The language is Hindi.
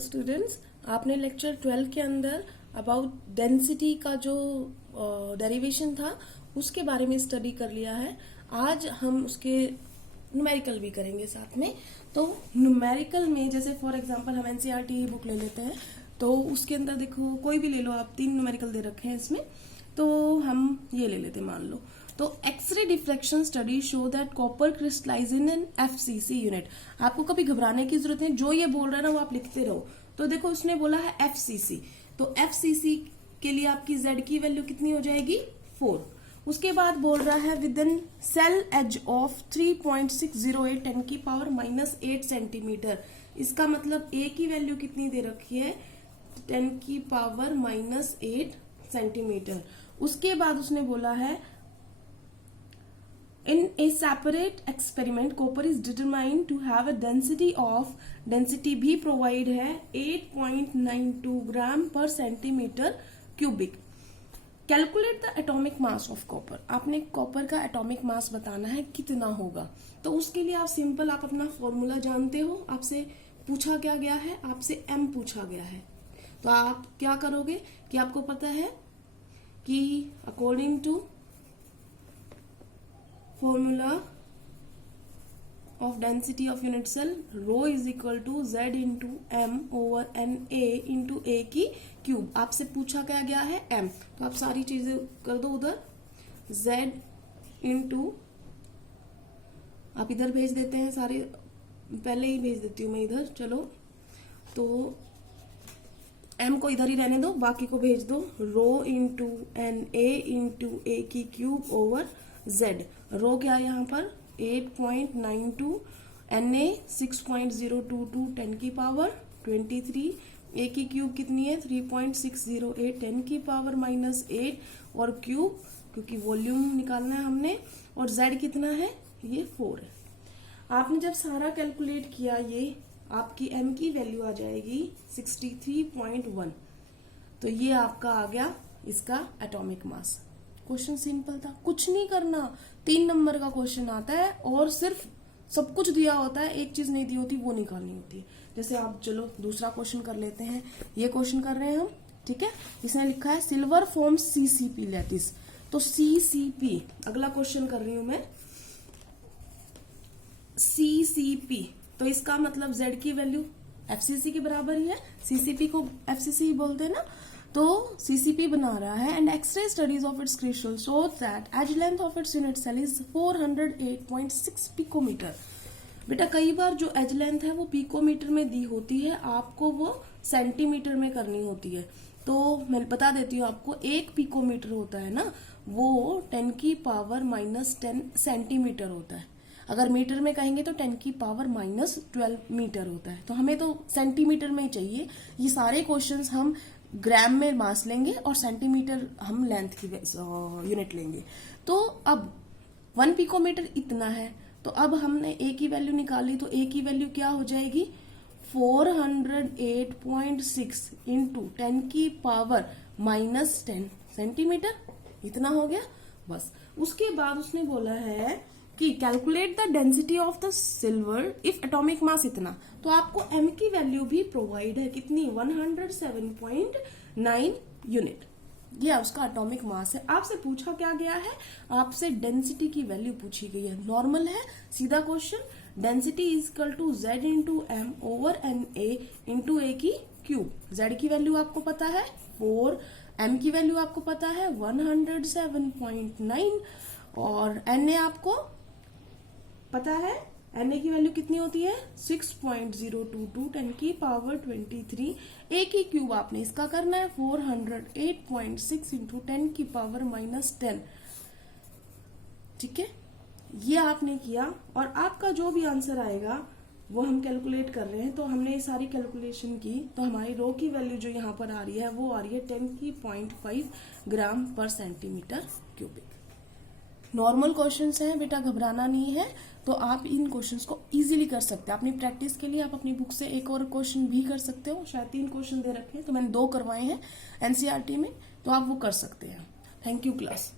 स्टूडेंट्स, आपने लेक्चर 12 के अंदर अबाउट डेंसिटी का जो डेरिवेशन था उसके बारे में स्टडी कर लिया है। आज हम उसके न्यूमेरिकल भी करेंगे साथ में। तो न्यूमेरिकल में जैसे फॉर एग्जांपल हम एनसीईआरटी बुक ले लेते हैं, तो उसके अंदर देखो कोई भी ले लो आप, 3 न्यूमेरिकल दे रखे हैं इसमें। तो हम ये ले लेते हैं, मान लो तो x ray diffraction study show that copper crystallize in an FCC unit. आपको कभी घबराने की जरूरत नहीं, जो ये बोल रहा है ना वो आप लिखते रहो। तो देखो उसने बोला है एफसीसी, तो एफसीसी के लिए आपकी जेड की वैल्यू कितनी हो जाएगी 4। उसके बाद बोल रहा है within cell edge of 3.608 10 की पावर -8 सेंटीमीटर। इसका मतलब ए की वैल्यू कितनी दे रखी है 10 की पावर -8 सेंटीमीटर। उसके बाद उसने बोला है in a separate experiment copper is determined to have a density भी प्रोवाइड है 8.92 ग्राम पर centimetre cubic. Calculate the atomic mass of copper. आपने कॉपर का एटॉमिक मास बताना है कितना होगा। तो उसके लिए आप सिंपल आप अपना फॉर्मूला जानते हो। आपसे पूछा क्या गया है, आपसे m पूछा गया है। तो आप क्या करोगे कि आपको पता है कि according to formula of density of unit cell rho is equal to z into m over na into a की क्यूब। आपसे पूछा क्या गया है m, तो आप सारी चीजें कर दो उधर। z into आप इधर भेज देते हैं, सारे पहले ही भेज देती हूँ मैं इधर। चलो तो m को इधर ही रहने दो, बाकी को भेज दो। Rho into N A into a की क्यूब ओवर z। रो क्या है यहाँ पर 8.92, Na 6.022 10 की पावर 23, a की क्यूब कितनी है 3.608 10 की पावर -8 और क्यूब क्योंकि वॉल्यूम निकालना है हमने, और z कितना है ये 4 है। आपने जब सारा कैलकुलेट किया ये आपकी m की वैल्यू आ जाएगी 63.1। तो ये आपका आ गया इसका एटॉमिक मास। क्वेश्चन सिंपल था, कुछ नहीं करना। 3 नंबर का क्वेश्चन आता है और सिर्फ सब कुछ दिया होता है, एक चीज नहीं दी होती वो निकालनी होती है। जैसे आप चलो दूसरा क्वेश्चन कर लेते हैं। ये क्वेश्चन कर रहे हैं हम, ठीक है। इसने लिखा है सिल्वर फॉर्म्स सीसीपी लैटिस। तो सीसीपी अगला क्वेश्चन कर रही हूं मैं। सीसीपी तो इसका मतलब जेड की वैल्यू एफसीसी के बराबर ही है। सीसीपी को एफसीसी बोलते हैं ना। तो सीसीपी बना रहा है and x ray studies of its crystal show that edge length of its unit cell is 408.6 picometre. बेटा कई बार जो एज लेंथ है वो पिकोमीटर में दी होती है, आपको वो सेंटीमीटर में करनी होती है। तो मैं बता देती हूँ आपको, 1 पिकोमीटर होता है ना वो 10 की पावर -10 सेंटीमीटर होता है। अगर मीटर में कहेंगे तो 10 की पावर -12 मीटर होता है। तो हमें तो सेंटीमीटर में ही चाहिए। ये सारे क्वेश्चंस हम ग्राम में मास लेंगे और सेंटीमीटर हम लेंथ की यूनिट लेंगे। तो अब 1 पिकोमीटर इतना है, तो अब हमने ए की वैल्यू निकाली, तो ए की वैल्यू क्या हो जाएगी 408.6 इंटू 10 की पावर -10 सेंटीमीटर। इतना हो गया बस। उसके बाद उसने बोला है कि calculate the density of the silver if atomic mass इतना। तो आपको m की वैल्यू भी प्रोवाइड है कितनी 107.9 यूनिट। ये उसका एटॉमिक मास है। आपसे पूछा क्या गया है, आपसे डेंसिटी की वैल्यू पूछी गई है। नॉर्मल है, सीधा question. Density is equal to z into M over N A into a की क्यूब। z की वैल्यू आपको पता है 4, m की वैल्यू आपको पता है 107.9 और na आपको पता है। Na की वैल्यू कितनी होती है 6.022 10 की पावर 23। a की क्यूब आपने इसका करना है 408.6 इंटू 10 की पावर -10। ठीक है, ये आपने किया और आपका जो भी आंसर आएगा वो हम कैलकुलेट कर रहे हैं। तो हमने ये सारी कैलकुलेशन की, तो हमारी रो की वैल्यू जो यहाँ पर आ रही है वो आ रही है 10 की 0.5 ग्राम पर सेंटीमीटर क्यूबिक। नॉर्मल क्वेश्चंस हैं बेटा, घबराना नहीं है। तो आप इन क्वेश्चंस को इजीली कर सकते हैं। अपनी प्रैक्टिस के लिए आप अपनी बुक से एक और क्वेश्चन भी कर सकते हो। शायद 3 क्वेश्चन दे रखे हैं, तो मैंने 2 करवाए हैं एनसीईआरटी में, तो आप वो कर सकते हैं। Thank you class.